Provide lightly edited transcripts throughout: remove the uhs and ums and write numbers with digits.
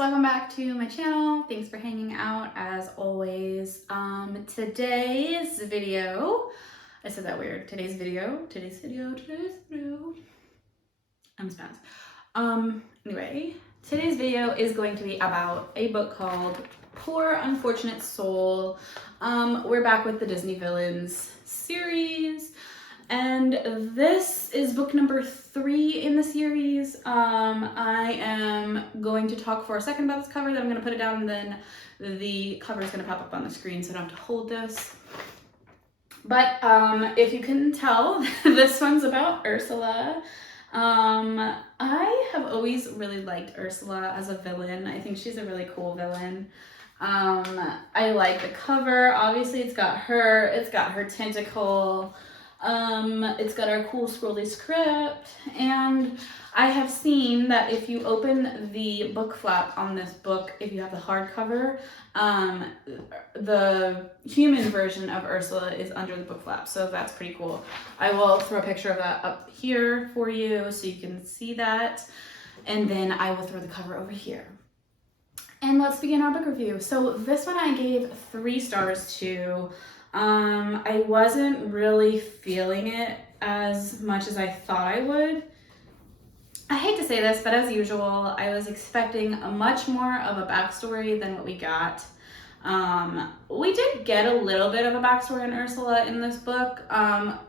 welcome back to my channel. Thanks for hanging out as always. Today's video, I said that weird. Today's video. I'm spent. Anyway, today's video is going to be about a book called Poor Unfortunate Soul. We're back with the Disney Villains series. And this is book number 3 in the series. I am going to talk for a second about this cover, then I'm going to put it down, and then the cover is going to pop up on the screen so I don't have to hold this. But if you can tell, this one's about Ursula. I have always really liked Ursula as a villain. I think she's a really cool villain. I like the cover. Obviously it's got her tentacle. It's got our cool scrolly script, and I have seen that if you open the book flap on this book, if you have the hardcover, the human version of Ursula is under the book flap, so that's pretty cool. I will throw a picture of that up here for you so you can see that, and then I will throw the cover over here. And let's begin our book review. So this one I gave 3 stars to. I wasn't really feeling it as much as I thought I would. I hate to say this, but as usual, I was expecting a much more of a backstory than what we got. We did get a little bit of a backstory on Ursula in this book,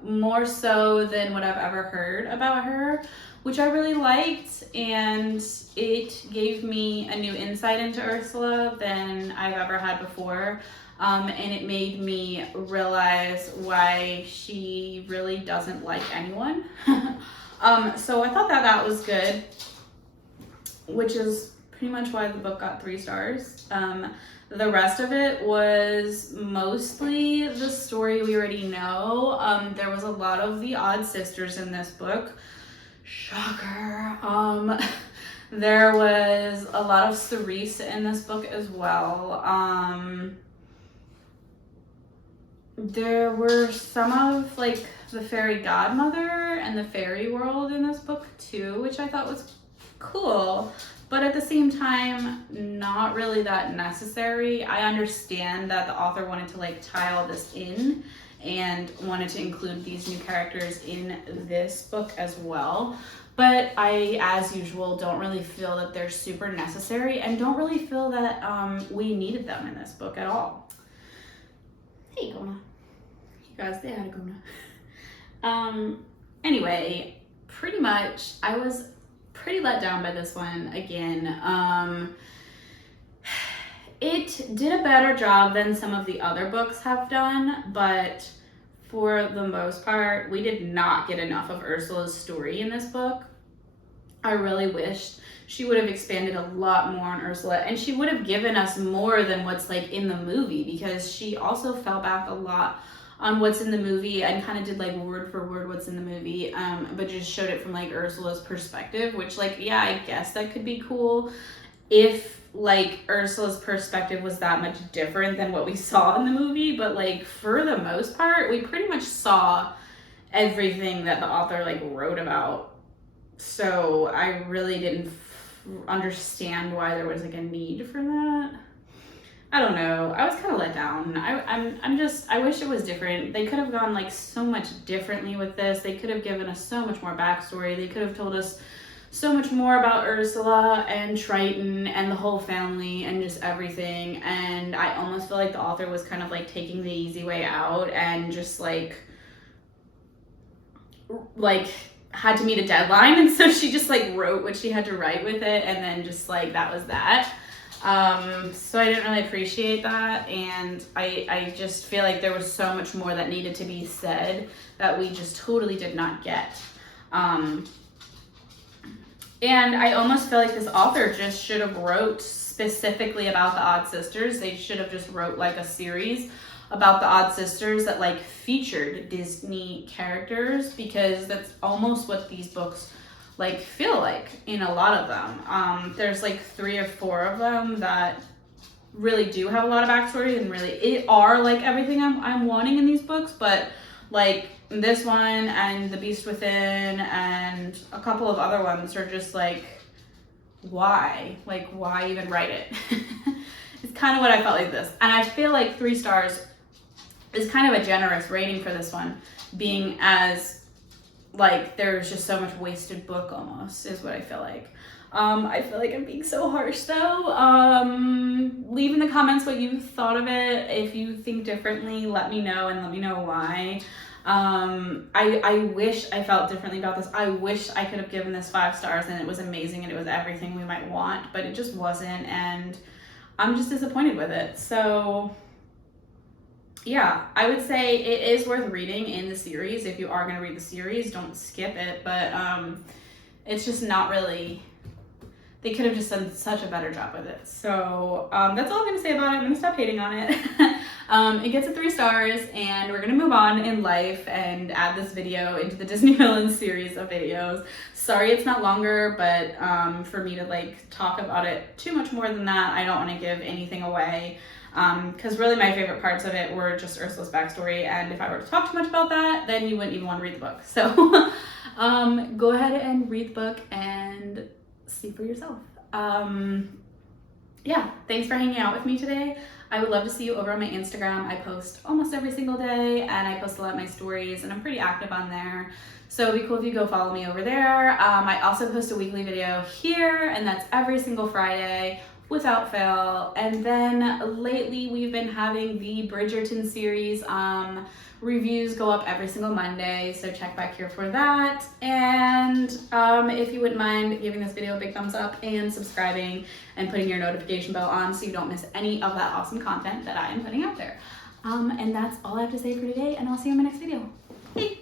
more so than what I've ever heard about her, which I really liked, and it gave me a new insight into Ursula than I've ever had before. And it made me realize why she really doesn't like anyone. So I thought that was good, which is pretty much why the book got 3 stars. The rest of it was mostly the story we already know. There was a lot of the odd sisters in this book. Shocker. There was a lot of Serena in this book as well. There were some of like the fairy godmother and the fairy world in this book too, which I thought was cool, but at the same time not really that necessary. I understand that the author wanted to like tie all this in and wanted to include these new characters in this book as well, but I, as usual, don't really feel that they're super necessary and don't really feel that we needed them in this book at all. Hey, Gona. You guys, they had a Gona. Anyway, pretty much, I was pretty let down by this one again. It did a better job than some of the other books have done, but for the most part, we did not get enough of Ursula's story in this book. I really wished she would have expanded a lot more on Ursula, and she would have given us more than what's like in the movie, because she also fell back a lot on what's in the movie and kind of did like word for word what's in the movie, but just showed it from like Ursula's perspective, which like, yeah, I guess that could be cool if like Ursula's perspective was that much different than what we saw in the movie, but like for the most part, we pretty much saw everything that the author like wrote about. So I really didn't understand why there was like a need for that. I don't know. I was kind of let down. I wish it was different. They could have gone like so much differently with this. They could have given us so much more backstory. They could have told us so much more about Ursula and Triton and the whole family and just everything. And I almost feel like the author was kind of like taking the easy way out and just like had to meet a deadline, and so she just like wrote what she had to write with it, and then just like that was that. So I didn't really appreciate that, and I just feel like there was so much more that needed to be said that we just totally did not get. And I almost feel like this author just should have wrote specifically about the Odd Sisters. They should have just wrote like a series about the Odd Sisters that like featured Disney characters, because that's almost what these books like feel like in a lot of them. There's like 3 or 4 of them that really do have a lot of backstory and really are like everything I'm wanting in these books, but like this one and The Beast Within and a couple of other ones are just like why? Like, why even write it? It's kind of what I felt like this. And I feel like 3 stars is kind of a generous rating for this one, being as, like, there's just so much wasted book almost, is what I feel like. I feel like I'm being so harsh though. Leave in the comments what you thought of it. If you think differently, let me know and let me know why. I wish I felt differently about this. I wish I could have given this 5 stars and it was amazing and it was everything we might want, but it just wasn't, and I'm just disappointed with it. So yeah, I would say it is worth reading in the series. If you are going to read the series, don't skip it, but it's just not really, they could have just done such a better job with it. So that's all I'm going to say about it. I'm going to stop hating on it. It gets a 3 stars, and we're going to move on in life and add this video into the Disney Villains series of videos. Sorry it's not longer, but for me to like talk about it too much more than that, I don't want to give anything away. Because really my favorite parts of it were just Ursula's backstory, and if I were to talk too much about that, then you wouldn't even want to read the book. So go ahead and read the book and see for yourself. Yeah, thanks for hanging out with me today. I would love to see you over on my Instagram. I post almost every single day, and I post a lot of my stories, and I'm pretty active on there. So it'd be cool if you go follow me over there. I also post a weekly video here, and that's every single Friday without fail. And then lately we've been having the Bridgerton series. Reviews go up every single Monday, so check back here for that. And if you wouldn't mind giving this video a big thumbs up and subscribing and putting your notification bell on so you don't miss any of that awesome content that I am putting out there. And that's all I have to say for today, and I'll see you in my next video. Bye.